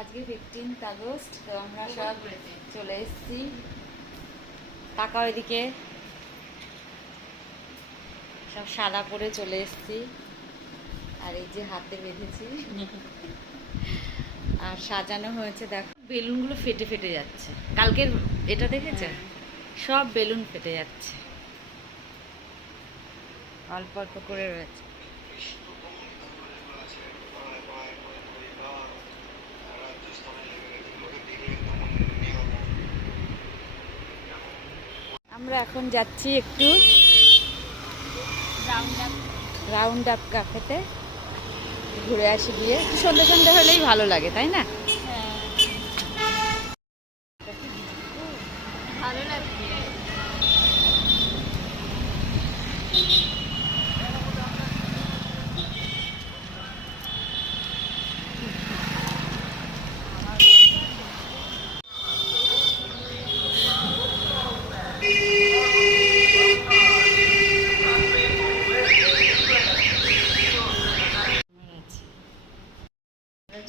আজকে 15 আগস্ট, তো আমরা সব চলে এসেছি। কাকা ওইদিকে সব সাদা পরে চলে এসেছি, আর এই যে হাতে বেঁধেছি আর সাজানো হয়েছে। দেখো বেলুনগুলো ফেটে ফেটে যাচ্ছে। কালকের এটা দেখেছে, সব বেলুন ফেটে যাচ্ছে, অল্প অল্প করে রয়েছে। আমরা এখন যাচ্ছি একটু রাউন্ড আপ ক্যাফেতে, ঘুরে আসি গিয়ে। সন্ধ্যে সন্ধ্যে হলেই ভালো লাগে, তাই না? ভালো লাগছে।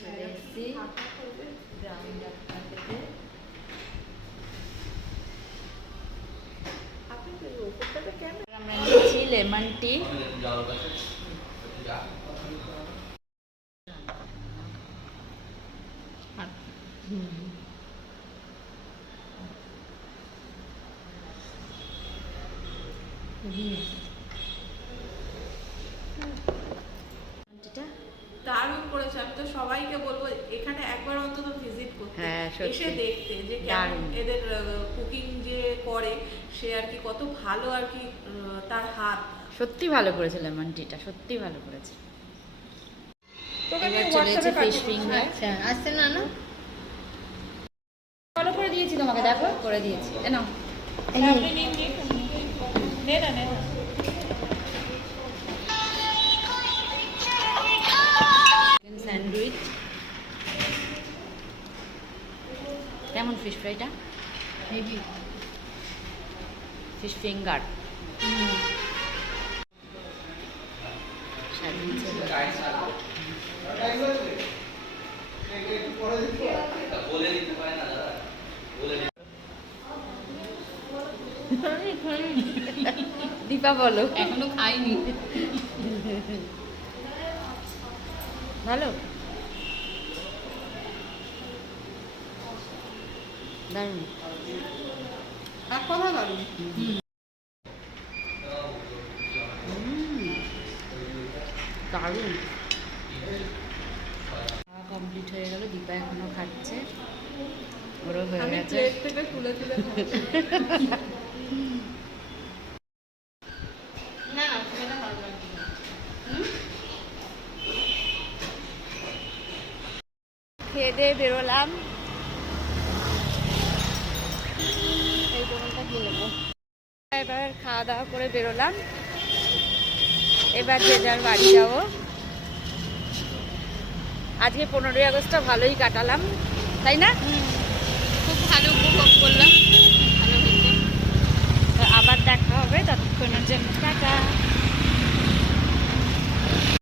চলে এসেছি রাউন্ড আপ ক্যাফেতে। আমরা নিয়েছি লেমন টি। দারুণ করেছে। আমি তো সবাইকে বলবো এখানে একবার অন্তত ভিজিট করতে, হ্যাঁ, সত্যি। এসে দেখতে যে কেমন এদের কুকিং যে করে, সে আর কি কত ভালো আর কি তার হাত। সত্যি ভালো করেছে লেমন টিটা, সত্যি ভালো করেছে। এবার চলেছে ফিশ ফিঙ্গার। আচ্ছা আসছে না না ফলো করে দিয়েছি তোমাকে, দেখো করে দিয়েছি। নাও স্যান্ডউইচ। কেমন ফিশ ফ্রাইটা? হেভি। ফিশ ফিঙ্গার সাজিয়েছে। দীপা বলো। এখনো খাইনি। ভালো, দারুণ। এক কথা দারুণ। দারুণ। খাওয়া কমপ্লিট হয়ে গেল, দীপা এখনো খাচ্ছে, ওরও হয়ে আমি গেছে। প্লেট থেকে তুলে তুলে খাচ্ছি। না না সেটা ভালো লাগছে না। খেয়ে দিয়ে বেরোলাম। এই দোকানটা কিনে নেবো। এবার খাওয়া দাওয়া করে বেরোলাম, এবার যে যার বাড়ি যাবো। আজকে 15ই আগস্টটা ভালোই কাটালাম, তাই না? খুব ভালো উপভোগ করলাম, ভালো হয়েছে। আবার দেখা হবে, ততক্ষণের জন্য টাটা।